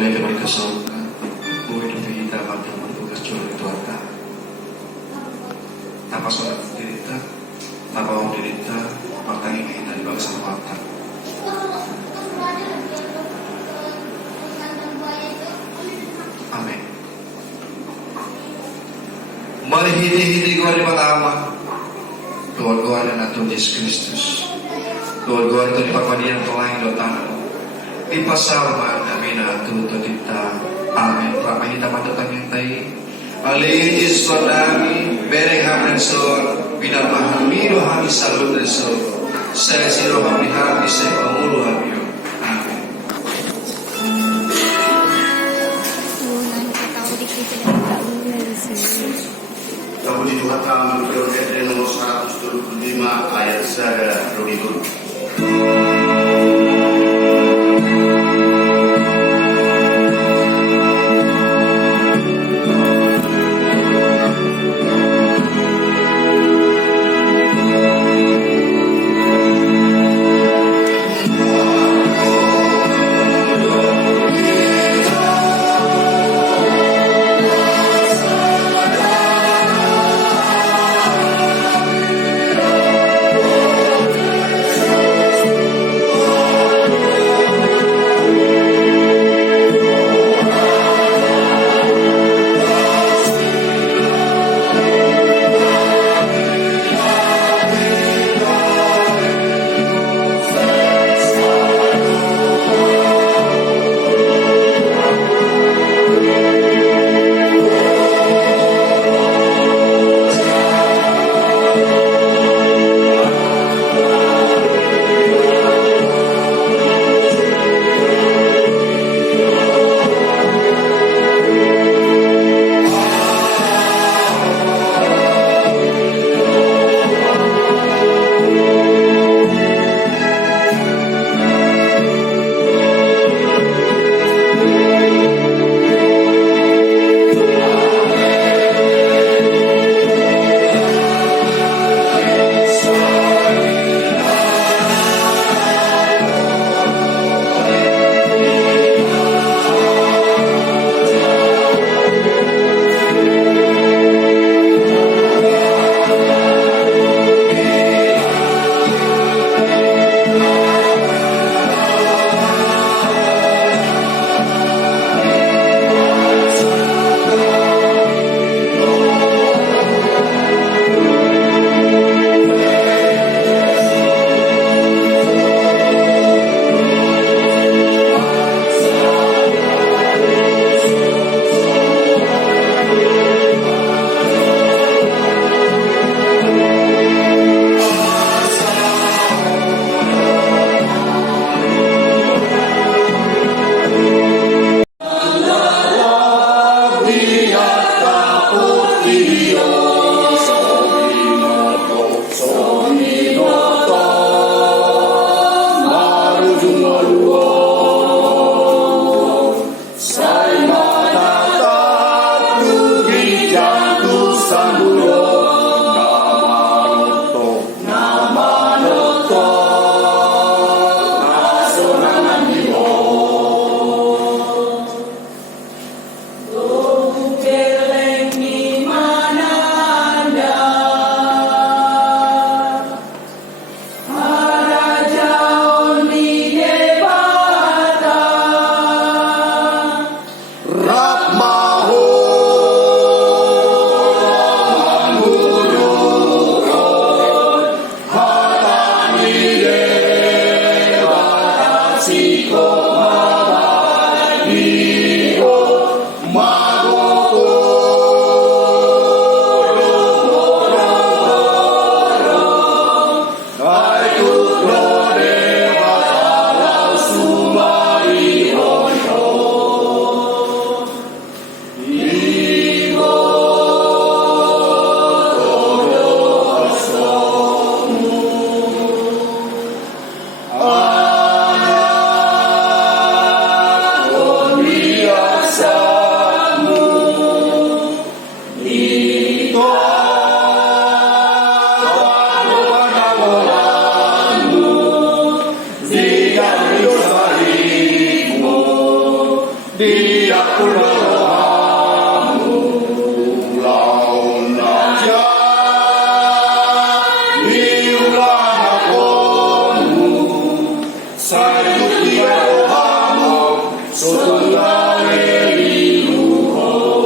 boleh kembali ke surga. Hidup kita pada bertugas curi Tuhan. Tanpa sholat dirita, tanpa orang dirita, maka ini kita dibawa sama mata. Amin. Mari hidi gua di pertama. Tuhan gua dan Tuhan Yesus Kristus. Tuhan gua itu di papadian pelayan dotan. Di pasal mana mina Tuhan kita. Amin. Prama kita matukan yang tay. Alijis kodami bereng hamen so bina mahami rohani salut so. Saya si rohani hami saya pemuluh hami. Amin. Kamu dituhatkan menurut nomor 125 ayat saya Rodikun. Dia kulohamu laun aja diulang akonmu sayut dia rohamu sotungale liluho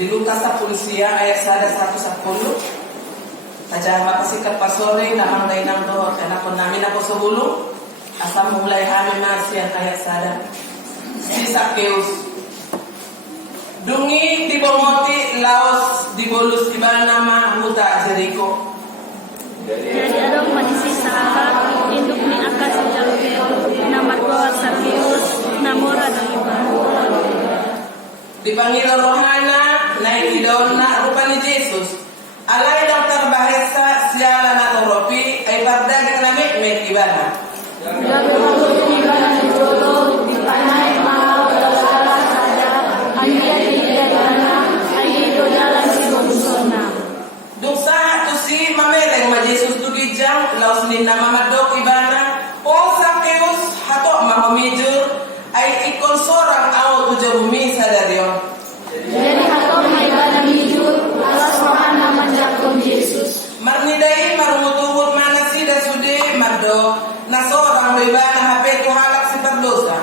di Lukas Pulisia ayat 110 aja mapasikat pasore na mangday nang do kana kon namin ako sa ulo asam mulai hamin na siya ayat sada si Sakeus dungi di bomoti laos di bolus ibal nama muta Jericho dari ada kondisi sahabat induk ni akas jalur nama dua Sakeus namora dan iba dipanggil rohana naik daun na rupa ni Jesus alay dokter bahasa siala na toropi ay bardag na met ibana lalu ibana jodoh dipanai mau salah saja hanya tidak dana ayo jalan si bonsona duksa tu si mamereng ma Jesus tu gijang laos ni nama madok ibana bumi sadarion. Jadi hatom may banang hijau alas rohan naman jakon Yesus. Marnidai marumutuhut mana sida sude mardo na seorang bebana hape tu halak si berdosa.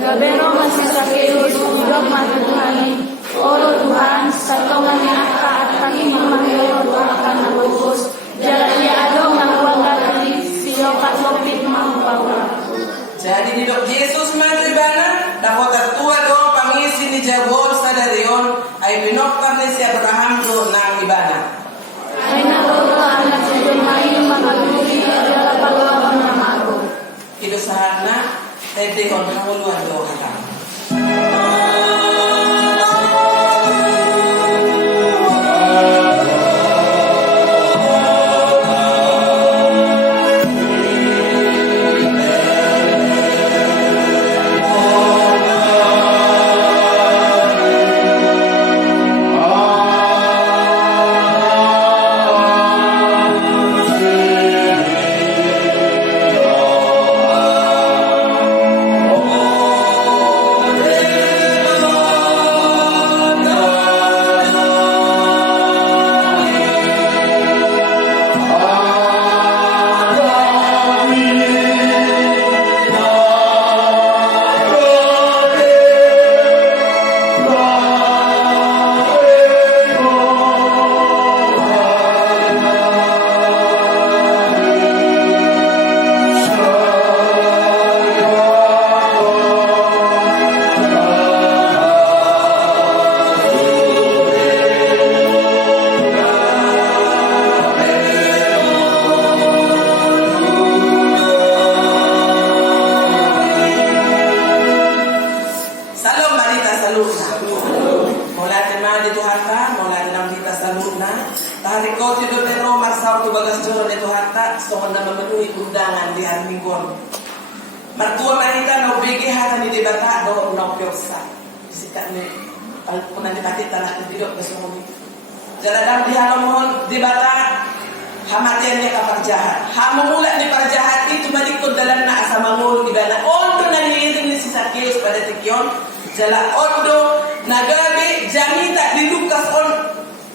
Gabero masih Sakeus udok matuhani. Oro Tuhan satongannya aka at kami mamahero akan nabugos. Jalan dia adong nakuang gatati silokat lopit mahupawa. Jadi di dok Yesus madribana dapat tertua do pangisi ni jabol sadarion ay binoktar ni si Abraham do nang ibana. Ay naroto anak sa main mamaguli adalah paluang namago. Ido sahana tete on hanguluan do kata. Undangan di hari Minggu. Mertua kita no begi hata ni debata do no piosa. Sikat ni kalau pun nanti tanah tidak bersama. Jalan di halaman debata hamatian dia kapar jahat. Hamu mulai ni parjahat itu malikut dalam na asama mulu ibana. Ondo na niiring ni si Sakeus pada tikion. Jala ondo nagabe jami tak dilukas on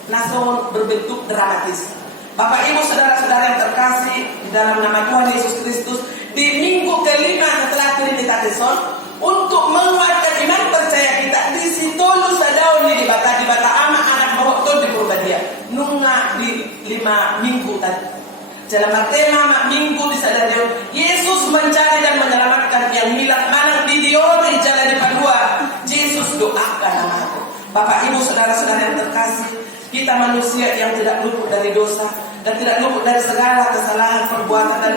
nason berbentuk dramatis. Bapak Ibu saudara-saudara yang terkasih di dalam nama Tuhan Yesus Kristus, di minggu kelima setelah Trinitatis untuk menguatkan iman percaya kita di situ lu sadau ni di bata ama anak bawa tu di Purbadia nunga di 5 minggu tadi. Dalam tema minggu di sadau Yesus mencari dan menyelamatkan yang hilang mana di diori jalan di padua. Yesus doakan nama aku. Bapak Ibu saudara-saudara yang terkasih, kita manusia yang tidak luput dari dosa dan tidak luput dari segala kesalahan perbuatan dan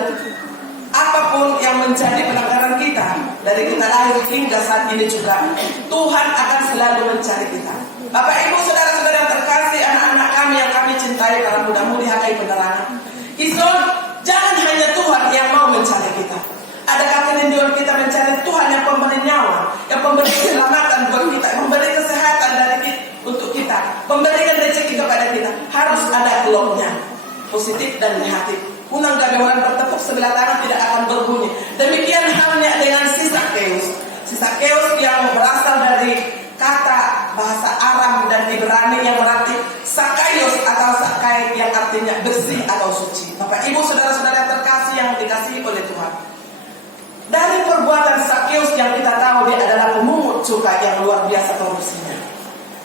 apapun yang menjadi pelanggaran kita dari kita lahir hingga saat ini juga Tuhan akan selalu mencari kita. Bapak Ibu saudara-saudara yang terkasih, anak-anak kami yang kami cintai, para muda-mudi hakai penerangan. Ison, jangan hanya Tuhan yang mau mencari kita. Adakah kerinduan kita mencari Tuhan yang pemberi nyawa, yang pemberi keselamatan buat kita, yang memberi kesehatan untuk kita, memberikan rezeki kepada kita? Harus ada kelompoknya, positif dan negatif. Unang gamewan bertepuk sebelah tangan tidak akan berbunyi. Demikian halnya dengan si Sakeus. Si Sakeus yang berasal dari kata bahasa Aram dan Ibrani yang berarti Sakaios atau Sakai yang artinya bersih atau suci. Bapak Ibu saudara-saudara terkasih yang dikasihi oleh Tuhan, dari perbuatan Sakeus yang kita tahu dia adalah pemungut cukai yang luar biasa korupsinya.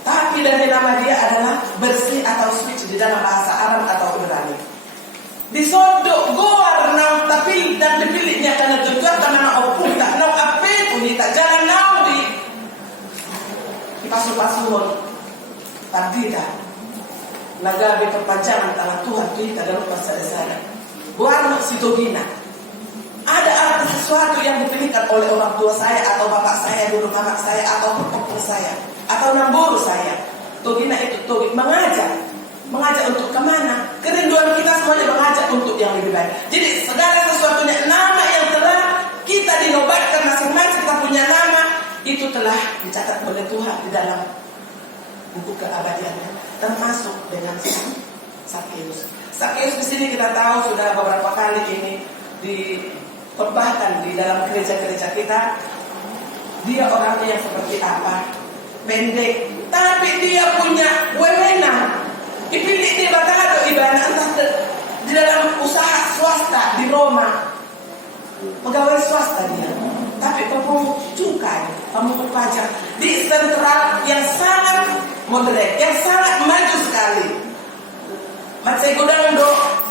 Tapi dari nama dia adalah bersih atau suci di dalam bahasa Aram atau Ibrani. Disodok goar nang tapi dan dipilihnya karena tujuan karena opung tak nau apa itu tak jangan nau di pasu-pasuhon tadi dah lagabe perpanjangan tangan Tuhan kita dalam pasal-pasal buat sitogina. Ada arti sesuatu yang dipilihkan oleh orang tua saya atau bapak saya dulu, mama saya atau opung saya atau namburu saya. Togina itu togi mengajak untuk kemana? Kerinduan kita semuanya mengajak untuk yang lebih baik. Jadi segala sesuatunya nama yang telah kita dinobatkan masing-masing kita punya nama itu telah dicatat oleh Tuhan di dalam buku keabadiannya, termasuk dengan Sakeus. Sakeus di sini kita tahu sudah beberapa kali ini dikhotbahkan di dalam gereja-gereja kita. dia orangnya yang seperti apa, pendek, tapi dia punya wewenang. Dipilih dia bakal ibadah entah di dalam usaha swasta di Roma, pegawai swasta dia, tapi pemungut cukai, pemungut pajak di sentral yang sangat modern, yang sangat maju sekali. Macam gudang do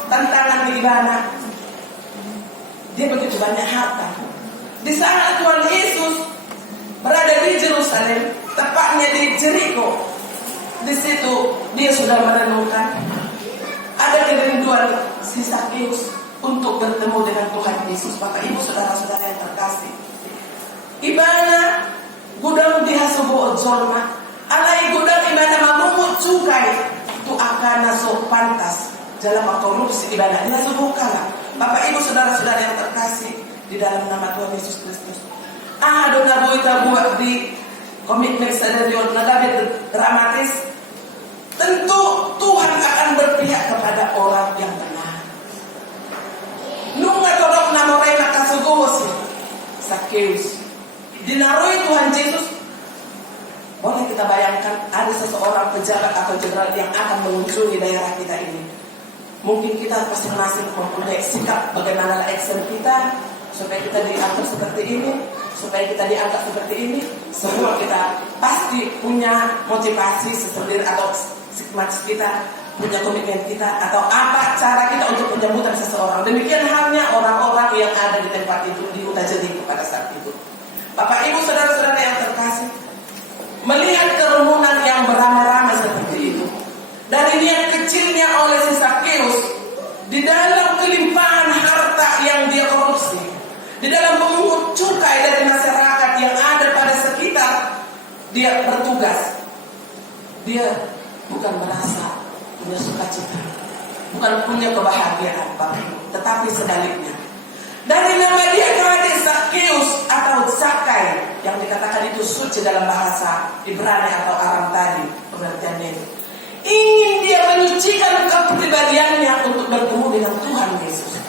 tantangan di Ibana, dia begitu banyak harta. Di saat Tuhan Yesus berada di Yerusalem, tepatnya di Jericho, di situ dia sudah merenungkan ada kerinduan si Zakheus untuk bertemu dengan Tuhan Yesus. Bapak Ibu saudara-saudara yang terkasih, Ibana gudang di Hasubo Ojolma, alai gudang Ibana memungut cukai itu akan masuk pantas dalam korupsi Ibana. Dia sebutkan, Bapak Ibu saudara-saudara yang terkasih di dalam nama Tuhan Yesus Kristus. Dona buita buat di komitmen stadion nagabe dramatis. Tentu Tuhan akan berpihak kepada orang yang benar. Nunga tolong namorai nakasugosi Zakheus dinaroi Tuhan Yesus. Boleh kita bayangkan ada seseorang pejabat atau jenderal yang akan mengunjungi daerah kita ini. Mungkin kita masing-masing mempunyai sikap bagaimana action kita supaya kita dianggap seperti ini, supaya kita dianggap seperti ini. Semua kita pasti punya motivasi sendiri atau sigmatis kita, punya komitmen kita, atau apa cara kita untuk menyambutan seseorang. Demikian halnya orang-orang yang ada di tempat itu, di Huta Jericho pada saat itu. Bapak Ibu saudara-saudara yang terkasih, melihat kerumunan yang beramai-ramai seperti itu, dari niat kecilnya oleh si Zakheus, di dalam kelimpahan harta yang dia korupsi, di dalam pemungut cukai dari masyarakat yang ada pada sekitar dia bertugas, dia bukan merasa punya sukacita, bukan punya kebahagiaan, tetapi sebaliknya. Dari nama dia kepada Zakheus atau Zakai yang dikatakan itu suci dalam bahasa Ibrani atau Aram tadi, pengertiannya itu. Ingin dia menyucikan kepribadiannya untuk bertemu dengan Tuhan Yesus.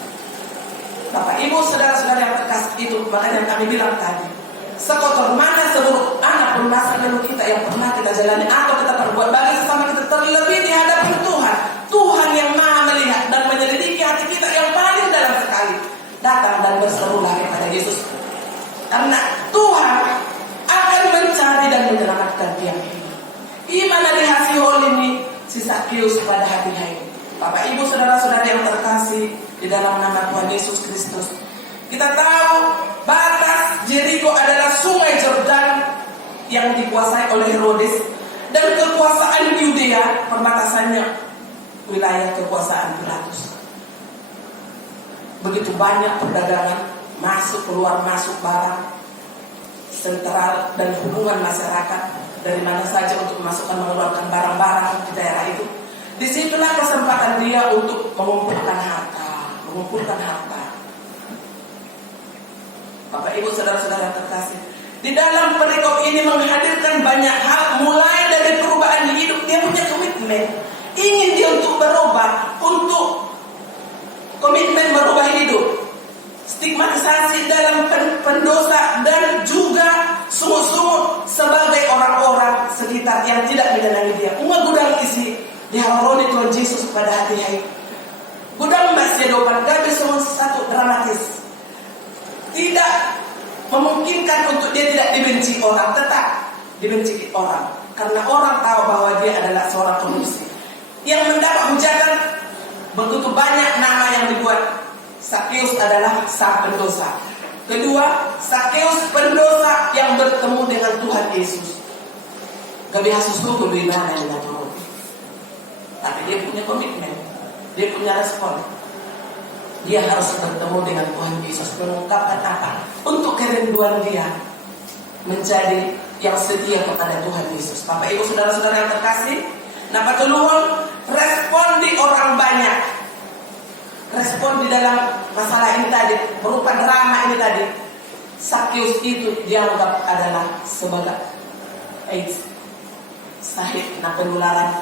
Bapak Ibu saudara-saudara yang terkasih itu, makanya kami bilang tadi, sekotor mana seluruh anak pun masa lalu kita yang pernah kita jalani atau kita perbuat bagi sesama kita, terlebih di hadapan Tuhan. Tuhan yang maha melihat dan menyelidiki hati kita yang paling dalam sekali, datang dan berserulah kepada Yesus. Karena Tuhan akan mencari dan menyelamatkan dia. Gimana di hati ini si Zakheus pada hati ini. Bapak Ibu saudara-saudara yang terkasih di dalam nama Tuhan Yesus Kristus, kita tahu batas Jericho adalah sungai Yordan yang dikuasai oleh Herodes, dan kekuasaan Yudea perbatasannya wilayah kekuasaan Pilatus. Begitu banyak perdagangan, masuk keluar masuk barang, sentral dan hubungan masyarakat dari mana saja untuk memasukkan mengeluarkan barang-barang di daerah itu. Disitulah kesempatan dia untuk mengumpulkan harta. Bapak Ibu saudara-saudara terkasih, di dalam perikop ini menghadirkan banyak hal, mulai dari perubahan hidup. Dia punya komitmen, ingin dia untuk berubah, untuk komitmen berubah hidup, stigmatisasi dalam pendosa, dan juga sungguh-sungguh sebagai orang-orang sekitar yang tidak menyenangi dia. Gudang isi diharoni Tuhan Yesus pada hati hai. Gudang masih dopan gabe semua satu dramatis. Tidak memungkinkan untuk dia tidak dibenci orang, tetap dibenci orang karena orang tahu bahwa dia adalah seorang korupsi yang mendapat hujatan. Begitu banyak nama yang dibuat. Zakheus adalah sang pendosa. Kedua, Zakheus pendosa yang bertemu dengan Tuhan Yesus. Gabi hasusku kebinaan yang turun. Tapi dia punya komitmen, dia punya respon. Dia harus bertemu dengan Tuhan Yesus, mengungkapkan apa untuk kerinduan dia menjadi yang setia kepada Tuhan Yesus. Bapak Ibu saudara-saudara yang terkasih, napa tuluhun respon di orang banyak, respon di dalam masalah ini tadi, berupa drama ini tadi. Zakheus itu dianggap adalah sebagai AIDS, sahih na penularan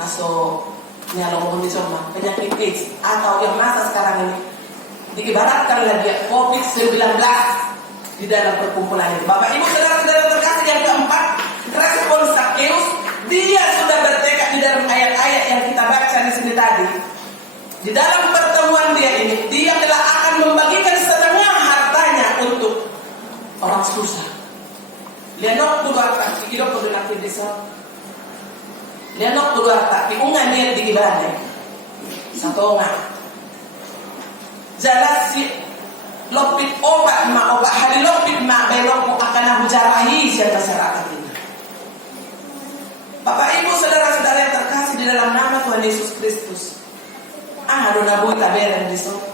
naso nyalong kondisinya penyakit AIDS, atau yang masa sekarang ini diibaratkan lagi COVID-19. di dalam perkumpulan itu. Bapak Ibu saudara-saudara terkasih, yang keempat, respon Zakheus, dia sudah bertekad di dalam ayat-ayat yang kita baca di sini tadi. Di dalam pertemuan dia ini, dia telah akan membagikan setengah hartanya untuk orang susah. Lianok buat hidup untuk nak desa. Lianok buat tak diungan dia di gibane. Satu orang. Jelas si lopit obat hari lopit belok akan aku jarahi siapa masyarakat ini. Bapak Ibu saudara-saudara yang terkasih di dalam nama Tuhan Yesus Kristus. Ada nabu taberen di sana.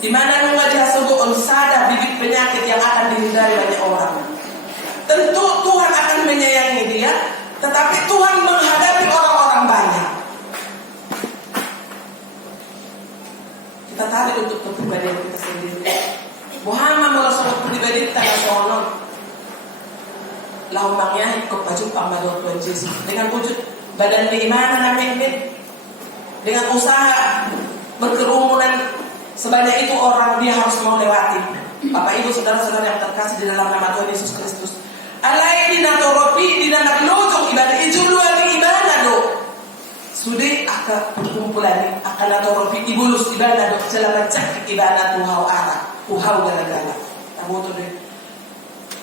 Di mana nunggu dia sebut sada bibit penyakit yang akan dihindari banyak orang. Tentu Tuhan akan menyayangi dia, tetapi Tuhan menghadapi orang-orang banyak. Kita tarik untuk kepribadian kita sendiri. Muhammad merasa pribadi kita nasional. Laumangnya ikut baju pamador Tuhan Yesus dengan wujud badan keimanan amin. Dengan usaha berkerumunan sebanyak itu orang, dia harus mau lewati. Bapak Ibu saudara-saudara yang terkasih di dalam nama Tuhan Yesus Kristus. Alai dinatoropi dinanak lojong ibadah ijuluan ibadah do. Sudi akan perkumpulan akan natoropi ibulus ibadah do. Jalan cak ibadah tuhau arah, tuhau gala-gala. Tahu tu deh.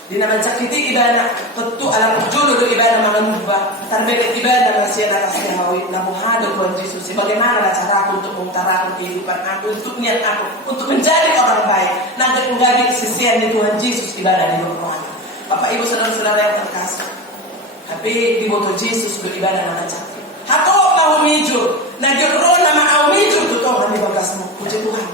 Dina mencakiti ibadah tentu alam julu do ibadah mengenubah terbebas ibadah masih ada kasih hawi namun hado Tuhan Yesus. Bagaimana cara aku untuk mengutarakan kehidupan aku, untuk niat aku untuk menjadi orang baik nanti menjadi kesisian di Tuhan Yesus ibadah di rumah. Bapak Ibu saudara-saudara yang terkasih, tapi di bawah Yesus beribadah nama cakti. Hato mau mijur, najur roh nama au mijur tu Tuhan di bagasmu. Puji Tuhan.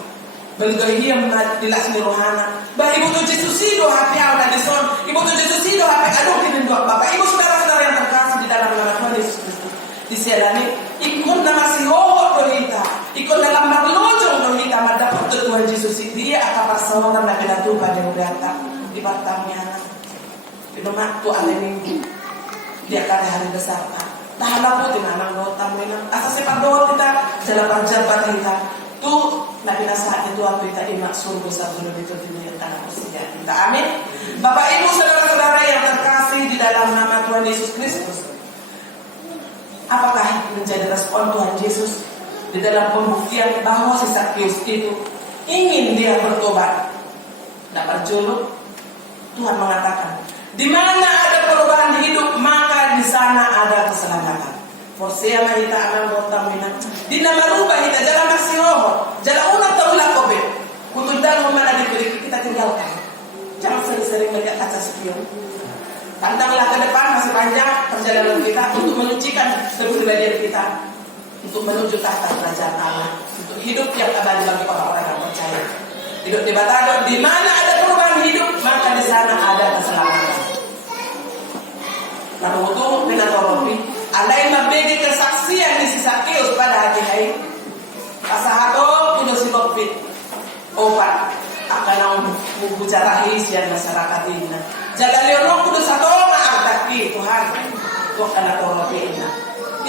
Beliau dia dilasmi rohana. Bah ibu tu Yesus itu hati awal di son. Ibu tu Yesus itu hati aduh ini dua. Bapak Ibu saudara-saudara yang terkasih di dalam nama Tuhan Yesus Kristus. Di sialani ikut nama si hoho dohita, ikut dalam maglojong dohita mendapat Tuhan Yesus dia akan pasangan nak kena tuh pada mudata di batangnya. Di rumah tu ada minggu dia akan hari besar. Tahan aku di mana tamu ini. Asal sepak doa kita dalam jabat kita. Tu nabi saat itu aku kita imak surga sebelum itu dunia tanah persedia. Kita amin. Bapak Ibu saudara-saudara yang terkasih di dalam nama Tuhan Yesus Kristus. Apakah menjadi respon Tuhan Yesus di dalam pembuktian bahwa si Zakheus itu ingin dia bertobat? Dapat julu Tuhan mengatakan, di mana ada perubahan hidup maka di sana ada keselamatan. Forsia mahita amal botam minat. Di nama rubah kita jalan masih roh, jalan ulang taulah kobe. Kutundang memana diberi kita tinggalkan. Jangan sering-sering melihat kaca spion. Pantanglah ke depan masih panjang perjalanan kita untuk menyucikan kepribadian kita, untuk menuju tahta kerajaan Allah, untuk hidup yang abadi bagi orang-orang yang percaya. Hidup di Batado, di mana ada perubahan hidup maka di sana ada keselamatan. Lalu itu dengan toropi. Ada yang memberi kesaksian di Zakheus pada hari hari. Pasahato kudu si Bopit obat akan membicarahi sian masyarakat ini. Jaga leonok kudu satu maartaki Tuhan untuk anak toropi ini.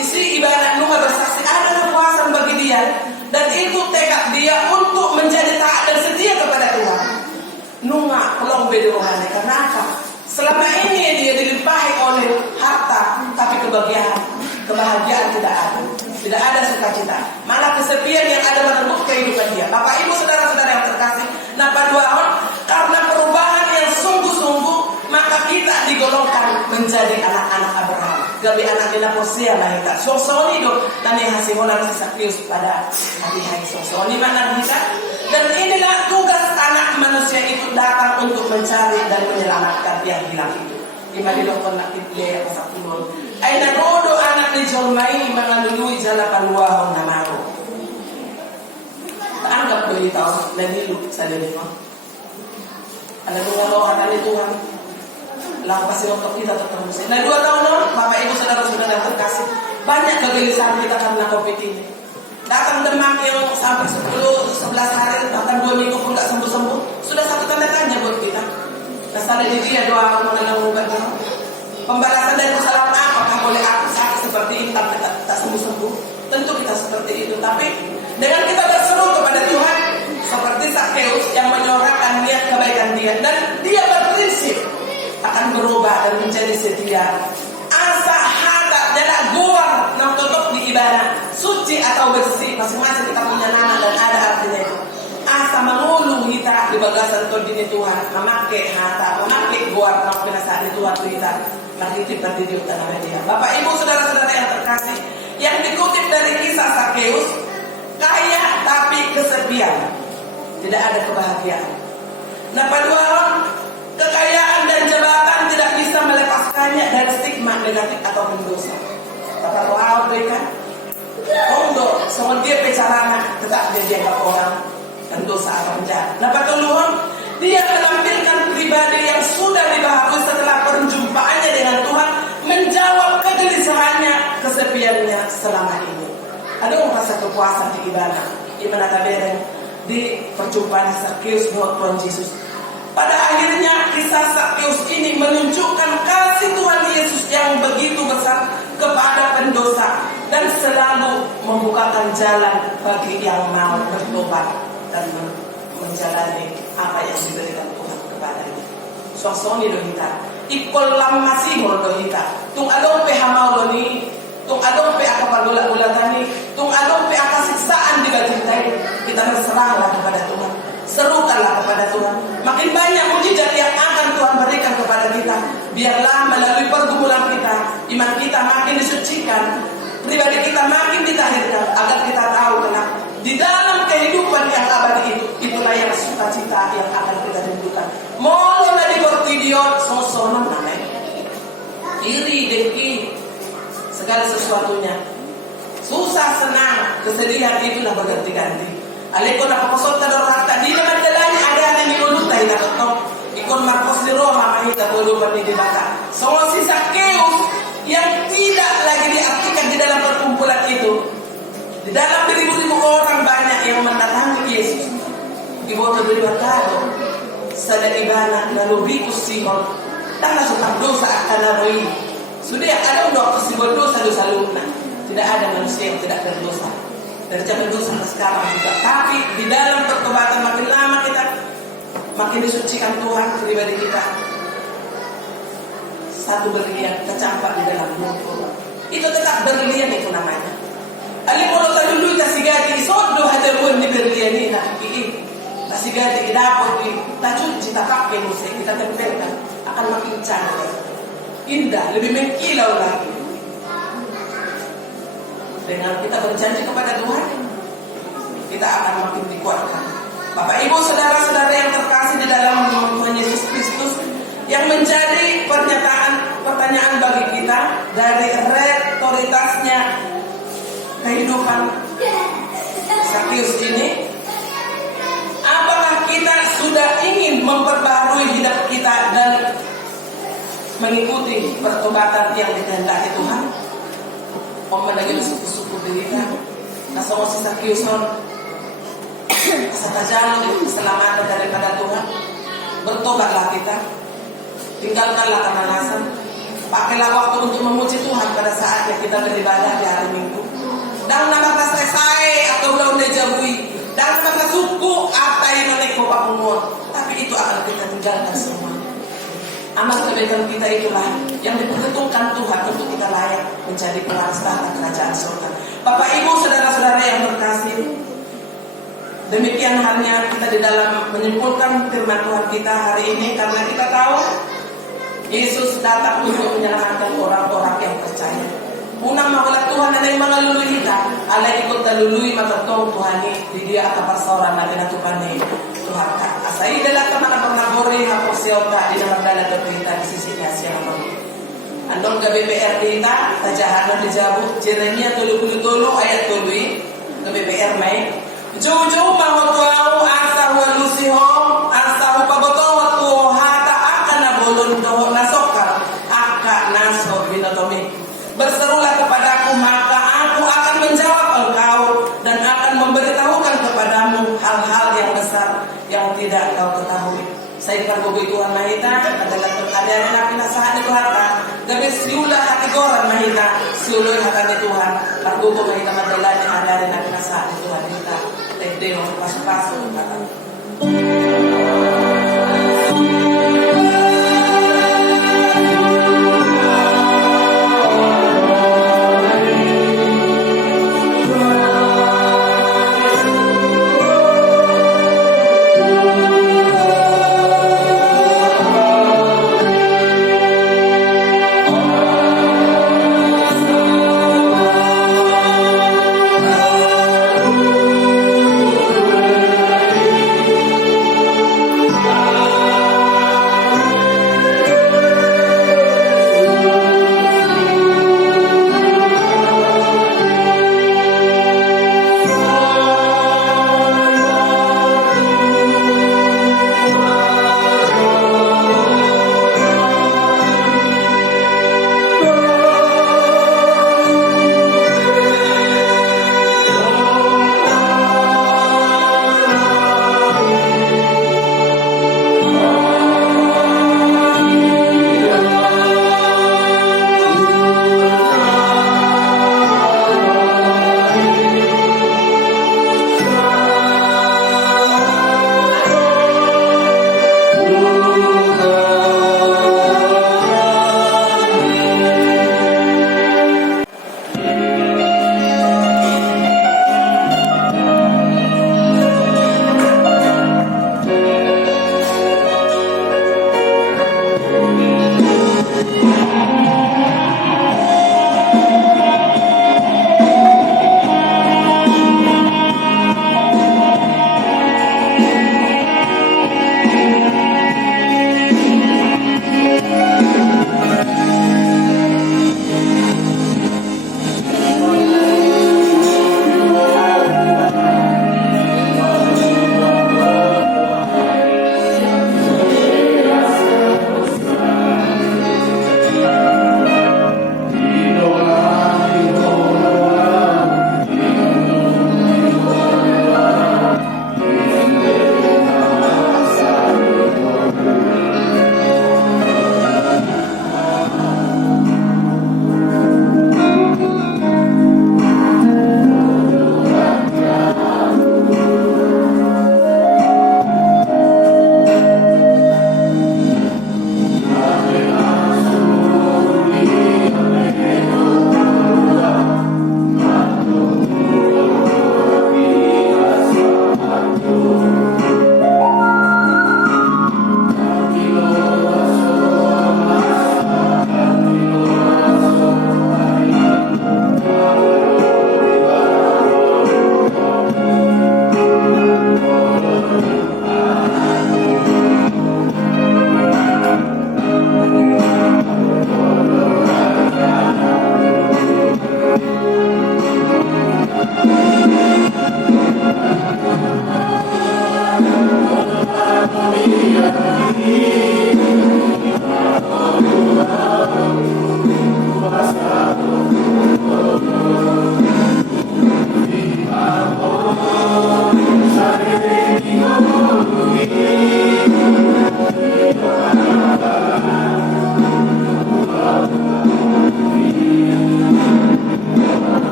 Isi ibadah nunga bersaksi ada kepuasan bagi dia dan itu tekad dia untuk menjadi taat dan setia kepada Tuhan. Nunga pelong beda rohani. Kenapa? Selama ini dia dilimpahi oleh harta, tapi kebahagiaan tidak ada. Tidak ada sukacita. Malah kesepian yang ada merebut kehidupan dia. Bapak Ibu saudara-saudara yang terkasih, napa dua karena perubahan yang sungguh-sungguh, maka kita digolongkan menjadi anak-anak Abraham. Gabi anak dina Hosea mahita. Sosoni do nani hasimona si Zakheus pada hari-hari sosoni mana kita. Dan inilah tugas anak manusia itu datang untuk mencari dan menyelamatkan yang hilang itu. Ima dilokon nak tiple pasal kulon. Aina rodo anak dijolmai mengalului jalan paluahon namaro. Anggap boleh tahu dan hidup saya lima. Ada dua orang dari Tuhan. Lah pasti waktu kita ketemu. Nah 2 tahun Bapak Ibu saudara-saudara yang terkasih, banyak kegelisahan kita karena COVID ini. Datang demam yang sampai 10-11 hari, bahkan 2 minggu pun gak sembuh-sembuh. Sudah satu tanda tanya buat kita. Dasarnya di dia doa mengenai obat. Pembalasan dari kesalahan apakah boleh aku sakit seperti ini tapi tak sembuh-sembuh? Tentu kita seperti itu. Tapi dengan kita berseru kepada Tuhan seperti Zakheus yang menyorakan niat kebaikan dia dan dia berubah dan menjadi setia. Asa hata jala gua nang tutup di ibadah suci atau bersih, masing-masing kita punya nama dan ada artinya itu. Asa mengulung kita di bagasan todini Tuhan, memakai hata, memakai gua nang penasa di Tuhan kita. Lagi kita di tanah dia. Bapak Ibu saudara-saudara yang terkasih, yang dikutip dari kisah Sakeus, kaya tapi kesepian, tidak ada kebahagiaan. Nah, paduan kekayaan dan jabatan tidak bisa melepaskannya dari stigma negatif atau dosa. Bapak Tuhan berikan, untuk semua dia bicara tetap dia dianggap orang dan dosa atau penjahat. Nah, Tuhan dia menampilkan pribadi yang sudah dibaharui setelah perjumpaannya dengan Tuhan, menjawab kegelisahannya, kesepiannya selama ini. Ada rasa kepuasan di ibadah, di menatabereng, di perjumpaan Sakeus dengan Tuhan Yesus. Pada akhirnya kisah Sakeus ini menunjukkan kasih Tuhan Yesus yang begitu besar kepada pendosa dan selalu membukakan jalan bagi yang mau bertobat dan menjalani apa yang diberikan Tuhan kepadanya. Suasoni lo hita, ikol lam masih lo hita. Tung adong pe hamau lo ni, tung adong pe akapagulat-gulatani, tung adong pe akasiksaan digacintai. Kita berserahlah kepada Tuhan, serukanlah kepada Tuhan. Makin banyak mujizat yang akan Tuhan berikan kepada kita. Biarlah melalui pergumulan kita, iman kita makin disucikan, pribadi kita makin ditahirkan, agar kita tahu kenapa di dalam kehidupan yang abadi itu, itulah yang sukacita yang akan kita rindukan. Molo na di kortidiot, sosonan namanya. Iri, dengki, segala sesuatunya. Susah, senang, kesedihan itulah berganti-ganti. Aleko na papasot na dorata, di naman dalanya ada yang minulutai na ketok. Ikon Marcos di Roma, mahita tulupan ni dibata. So, si Sakeus yang tidak lagi diartikan di dalam perkumpulan itu, di dalam beribu-ribu orang banyak yang mendatangi Yesus. Iboto beribadado sa ibana na lubikus sihon. Tangga sukang dosa akan naroi. Sudah ada udah kesibol dosa luna. Tidak ada manusia yang tidak berdosa. Dari zaman dulu sampai sekarang juga. Tapi di dalam pertobatan makin lama kita makin disucikan Tuhan pribadi kita. Satu berlian tercampak di dalam mulut. Itu tetap berlian itu namanya. Ali kalau dulu tasigadi sodo ada pun di berlian ini tasigadi dapat di tajud kita pakai musik kita tempelkan akan makin cantik, indah, lebih mengkilau lagi. Dengan kita berjanji kepada Tuhan, kita akan makin dikuatkan. Bapak Ibu saudara-saudara yang terkasih di dalam Tuhan Yesus Kristus, yang menjadi pertanyaan bagi kita dari retoritasnya kehidupan Sakeus ini, apakah kita sudah ingin memperbarui hidup kita dan mengikuti pertobatan yang dikehendaki Tuhan? Lagi suku-suku berita nasong si Sakeus sa tajalo keselamatan daripada Tuhan. Bertobatlah kita, tinggalkanlah kemalasan, pakailah waktu untuk memuji Tuhan pada saatnya kita beribadah di hari Minggu. Dan nama selesai atau belum dijabui, dan nama suku apa yang meneko papungur, tapi itu akan kita tinggalkan semua. Amal kebaikan kita itulah yang diperhitungkan Tuhan untuk kita layak menjadi pewaris tahta kerajaan surga. Bapak Ibu saudara-saudara yang terkasih, demikian halnya kita di dalam menyimpulkan firman Tuhan kita hari ini, karena kita tahu Yesus datang untuk menyelamatkan orang-orang yang percaya. Unang mawala Tuhan na yung mga lululita, alay ikot na luluy matotong Tuhani, di dia akan persoalan na pinatupan ni Tuhan ka. Asay dala ka mga pangnabori na porsiyon ka, di na magdala ka kita di sisi niya siya naman. Andong gabi PR dita, tajahan na di Jabu, Jeremia tulo-tulo ayat tuloy, gabi PR may. Jojo mahotwaw, asa walusihom, asa upaboto, watu hata akan na bolondoho na sokar, aka naso binotomi. Berserulah kepadaku, maka aku akan menjawab engkau dan akan memberitahukan kepadamu hal-hal yang besar yang tidak kau ketahui. Saya pergobi Tuhan mahita adalah pertanyaan na pinasahan ni Tuhan. Gabi siula hati goran mahita, siuloy hati Tuhan. Pergobi mahita madalan ni adarin na pinasahan ni Tuhan kita. Tede mo pasok-pasok kata.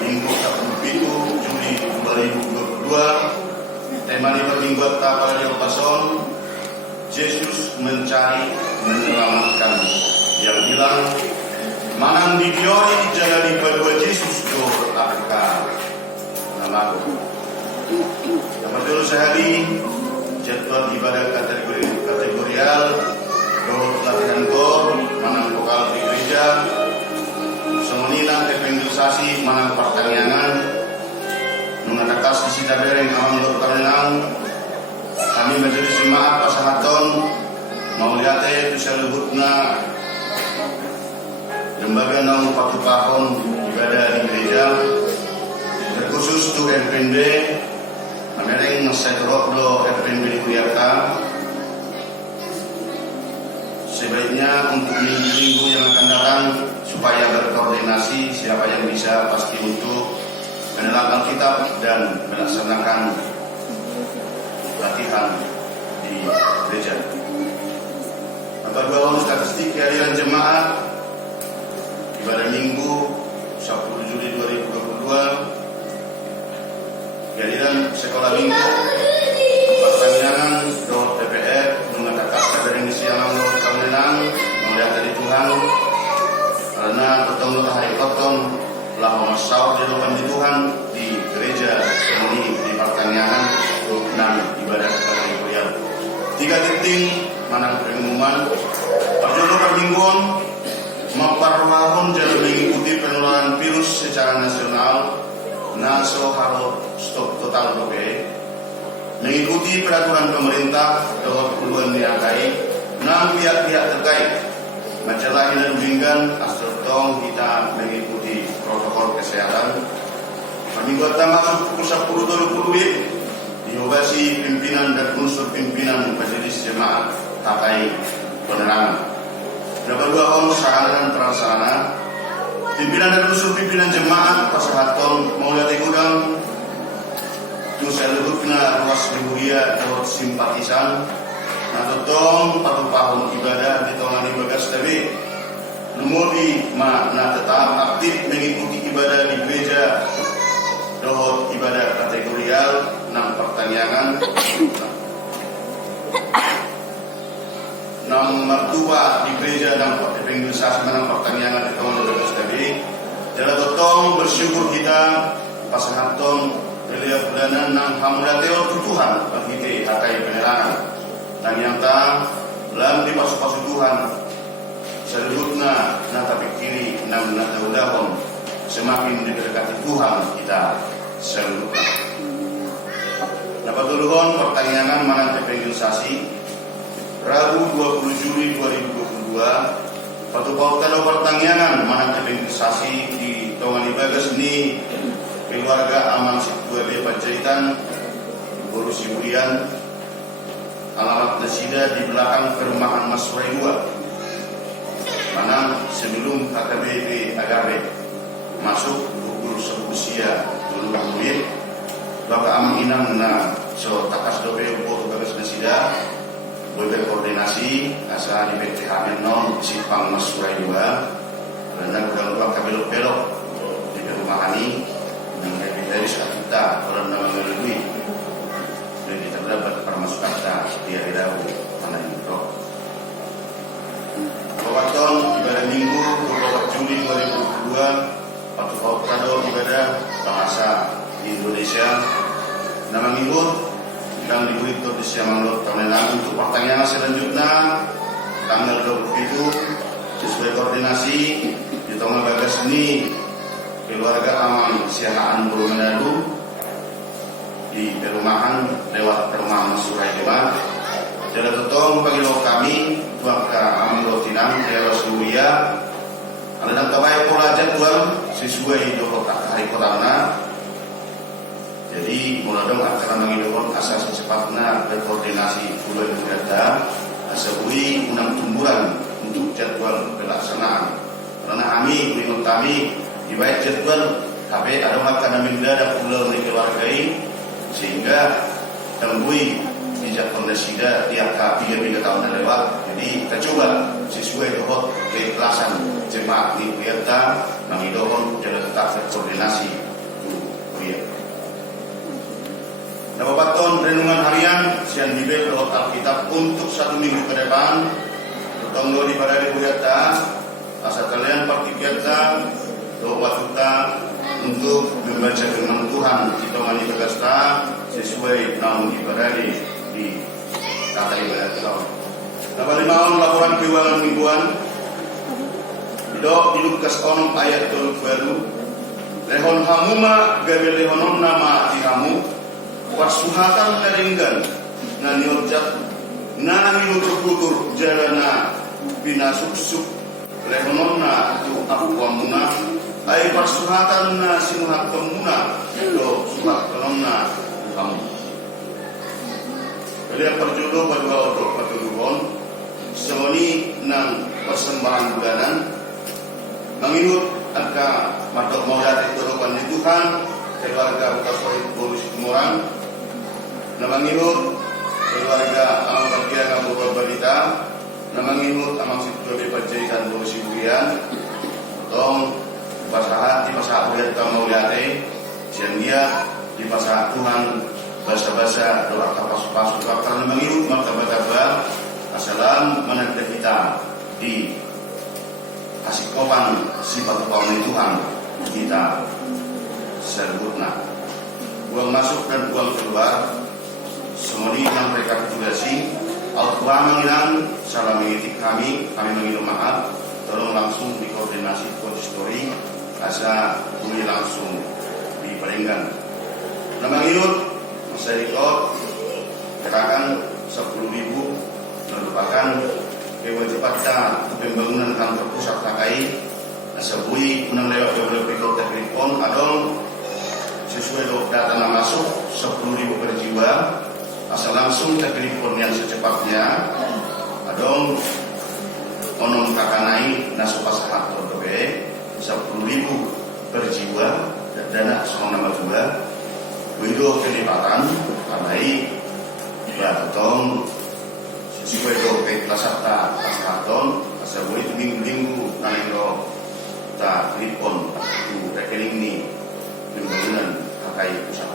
Minggu 17 Juli 2022. Tema di berminggu pada Pason, Yesus mencari menyelamatkan. Yang bilang, manang dibiori jaga di berdua Yesus do akar namaku. Yang betul sehari jadwal ibadah kategorial do latihan gor manang vokal di gereja. Semenina evangelisasi manang pertanyaan mengatas isi tabereng awang berkerenang. Kami menjadi jemaat pasahaton mau lihat itu selebutna lembaga nang 4 tahun ibadah di gereja terkhusus tu FNB amereng setrok do FNB di Kuyata. Sebaiknya untuk minggu-minggu yang akan datang supaya berkoordinasi siapa yang bisa pasti untuk menerangkan Alkitab dan melaksanakan latihan di gereja. Maka dua statistik kehadiran jemaat ibadah Minggu 10 Juli 2022, kehadiran sekolah Minggu, pertanyaan do TPR mengatakan kabar yang disiang do kemenang melihat dari Tuhan Tonggo hari koton lah memasau di depan Tuhan di gereja seni di pertanian dan ibadah kategorial. 3 titik manang pengumuman perjodoh permingguan memperwahun jalan mengikuti penularan virus secara nasional naso harus stop total dobe mengikuti peraturan pemerintah dalam puluhan diangkai 6 pihak-pihak terkait majalah dan bimbingan asertong kita mengikuti protokol kesehatan. Minggu masuk pukul 10.20 diobasi pimpinan dan unsur pimpinan majelis jemaat takai penerangan. Dapat 2 tahun sarana dan prasarana pimpinan dan unsur pimpinan jemaat pasahaton maulati gudang tu selebutna ruas liburia dawat simpatisan nah totong patuh pahun ibadah di tongani bagas tabi lumuri makna tetap aktif mengikuti ibadah di gereja dohot ibadah kategorial 6 pertanian 6 mertua di gereja 6 evangelisasi 6 pertanian di tongani bagas tabi jalan totong bersyukur kita pasangaton beliau bulanan nang hamulateo Tuhan bagi hakai penerangan dan yang tak lam di pasu-pasu Tuhan seluruhnya nah tapi kiri enam tahun semakin didekati Tuhan kita seluruhnya. Dapat duluan pertanyaan mana evangelisasi Rabu 20 Juli 2022 Patu pautano pertanyaan mana evangelisasi di Tongani Bagas ini keluarga Amang Situa B Panjaitan Guru Siburian alamat nasida di belakang perumahan Maswai 2 mana sebelum KKBP Agabe masuk pukul sebusia dulu duit baka am inang na so takas dobe upo bagas nasida boleh koordinasi asal di PTH non Simpang Maswai 2 karena udah kabelok-belok di perumahan ini yang dari kita orang nama melalui dan kita dapat permasukan kita di hari Rabu mana itu. Kawaton ibadah Minggu 24 Juli 2022 Patu Pautado ibadah bahasa di Indonesia nama Minggu yang diberi di Siamanglot tahun lalu untuk pertanyaan selanjutnya tanggal 27 sesuai koordinasi di Tonga Bagas ini keluarga Aman Siahaan Buru Manado di perumahan lewat perumahan Surai Dewa. Jalan totong bagi kami baka Aman Lotinang lewat Suria. Ada dan tabai pola jadwal sesuai dengan hari kotana. Jadi mulai dong akan mengidupkan asas secepatnya berkoordinasi bulan berada asabui unang tumburan untuk jadwal pelaksanaan. Karena kami menurut kami dibaik jadwal tapi ada makan minda dan pulau dari keluarga ini sehingga temui dijak kondasida di angka 3 tahun lewat. Jadi kita coba sesuai dengan keikhlasan jemaat di Wiata mengidohon jalan tetap berkoordinasi Wiata. Dapat ton renungan harian siang bibel doa Alkitab untuk 1 minggu ke depan bertonggo di pada Wiata asal kalian partikiata doa kita untuk membaca firman Tuhan di Tongani Bagasta sesuai namun ibadah di kata ibadah tahun. Dapat 5 laporan keuangan mingguan. Di Lukas 6 ayat 3 lehon hamuma gawe lehonon nama tihamu wasuhatan kadenggan na niorjat na nilutur jalana binasuksuk lehononna tu akwamuna ay persuhatan na sinuhat kemuna do suhat kelomna kamu. Beliau perjodoh berdua odok patuluhon semoni nang persembahan bulanan menginut angka matok maulati torokan di Tuhan keluarga Bukasoi Boris Murang na menginut keluarga Amang Bagian Abu Berita na menginut Amang Situ Bepajaitan Boris Burian tong pasahat di pasahat lihat kamu lihatnya siang dia di pasahat Tuhan bahasa-bahasa doa kapas-pas karena mengiru martabat asalam menanda kita di asikopan si batu paman Tuhan kita sempurna. Uang masuk dan uang keluar semua ini yang rekapitulasi. Al-Quran mengilang salah mengitik kami mengirim maaf. Tolong langsung dikoordinasi konsistori asa boleh langsung diparingkan. Nama iut masa rekod katakan 10.000 merupakan kewajiban kita pembangunan kantor pusat TKI. Asabui menang lewat beberapa telepon adong sesuai dengan data nama masuk 10.000 per jiwa. Asal langsung telepon yang secepatnya adong onom kakanai nasopasahat dobe 10.000 per jiwa dan dana sama nama juga wido kelipatan alai batong sesuai dobe kelasata pasaton asal itu minggu kalengro ta telepon tu rekening ni pembangunan KKI pusat.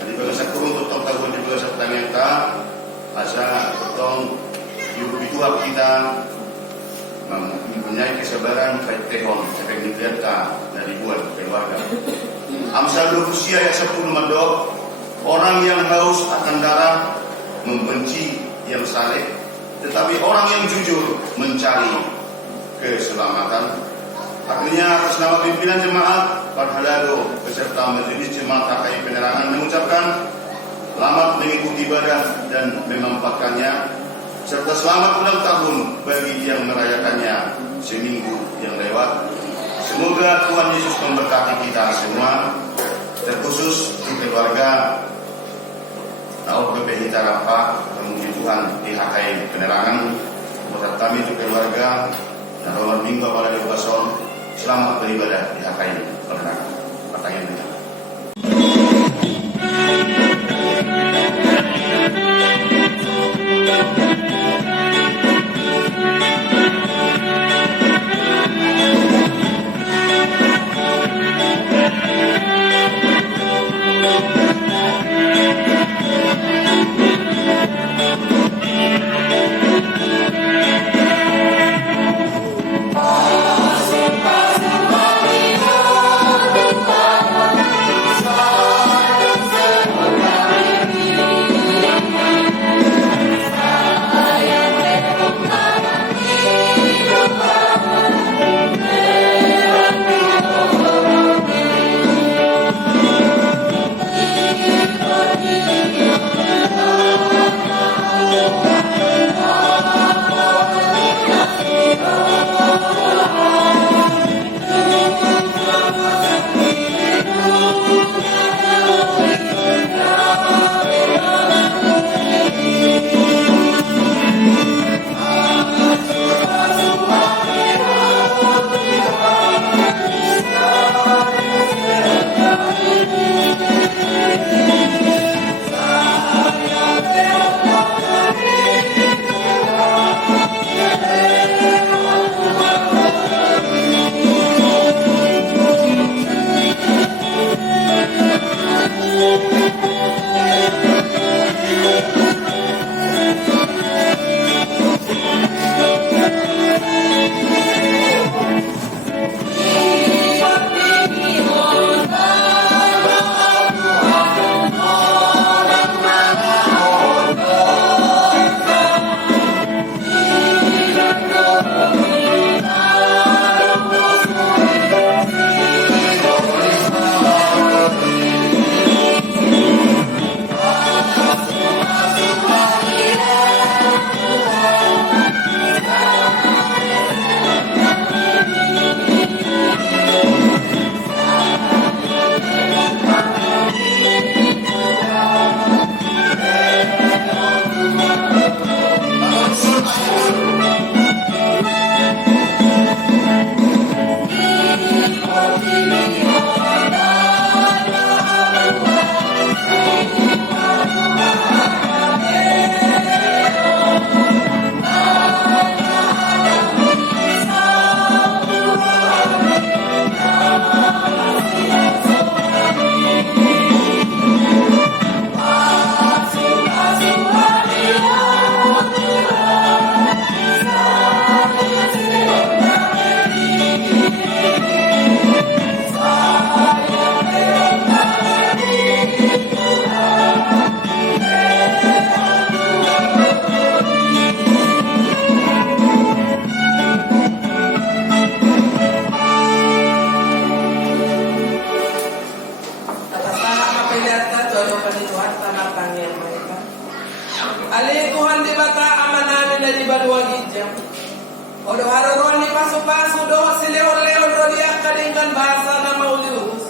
Jadi bagaimana untuk tahun di bagaimana pertanyaan kita asa potong ibu bituak kita mempunyai kesabaran baik tehon efek kita dari buat keluarga. Amsal usia yang 10 mandok orang yang haus akan darah membenci yang saleh, tetapi orang yang jujur mencari keselamatan. Akhirnya atas nama pimpinan jemaat Parhalado beserta majelis jemaat KKI Penerangan mengucapkan selamat mengikuti ibadah dan memanfaatkannya serta selamat ulang tahun bagi yang merayakannya seminggu yang lewat. Semoga Tuhan Yesus memberkati kita semua, terkhusus untuk keluarga Naur BPH Rampak, kemudian Tuhan di KKI Penerangan, buat kami untuk keluarga dan Roman Minggu pada Yogason. Selamat beribadah di KKI Penerangan. Pertanyaan. Terima kasih. Odo haroroni pasu-pasu do si leon-leon do diakadingkan bahasa na maulius.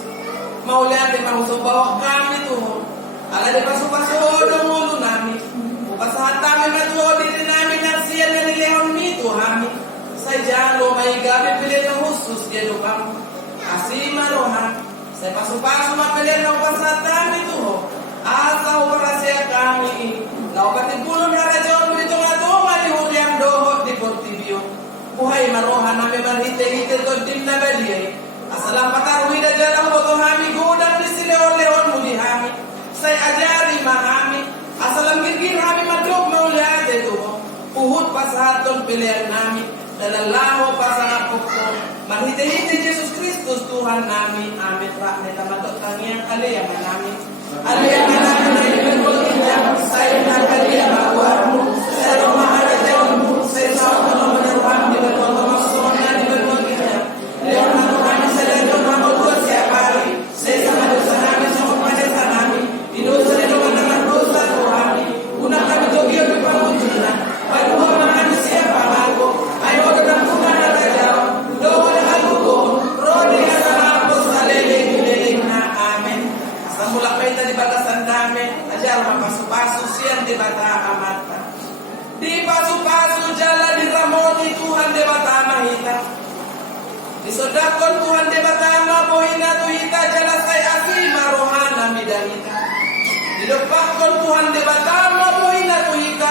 Mauliatin mahuso bawah kami tuh. Ala di pasu-pasu odo mulu nami. Bukasahan kami matuo diri namin ng siya na nileon mito kami. Sa jalo may gabi pilih ng husus dia do kamu. Asima rohan. Sa pasu-pasu mapilih ng pasahan kami tuh. Asa para siya kami. Naupatin pulong na rajon dito nga to malihuriang dohot di Portibio. Buhay marohan namin marhite-hite to din na baliyay. Asalang pataruhi na dyan ang boto hami. Gudang ni si Leon-Leon muli hami. Say ajari mahami. Asalang girgir hami madrog mauliate to. Puhut pa sa hatong pilihan namin. Dalalaho pa sa kapok ko. Marhite-hite Jesus Kristus Tuhan namin. Amin rak neta matot tangiang aliyaman namin. Aliyaman namin na ibigol inang. Sa'yo na kaliyaman warmo. Sa rumah ada jauhmu. Sa isang mga meneruhan di berkoto maksudnya di berkotinya. Leon Tuhan saya dan mau buat siapa hari. Saya sama dosa kami sama pada sanami. Di dosa itu dengan dosa Tuhan. Guna kami togio di pamujunan. Baru orang siapa aku. Ayo datang Tuhan ada jauh. Doa dengan aku. Rodi asana posalele na amin. Asal mulak kita di batasan dami. Ajar pasu-pasu siang di bata amata. Di pasu-pasu jalan di ramoni Tuhan di bata mahita. Disodakon Tuhan di batama pohina tuhita jala saya asima rohana midalita. Didopakon Tuhan di batama pohina tuhita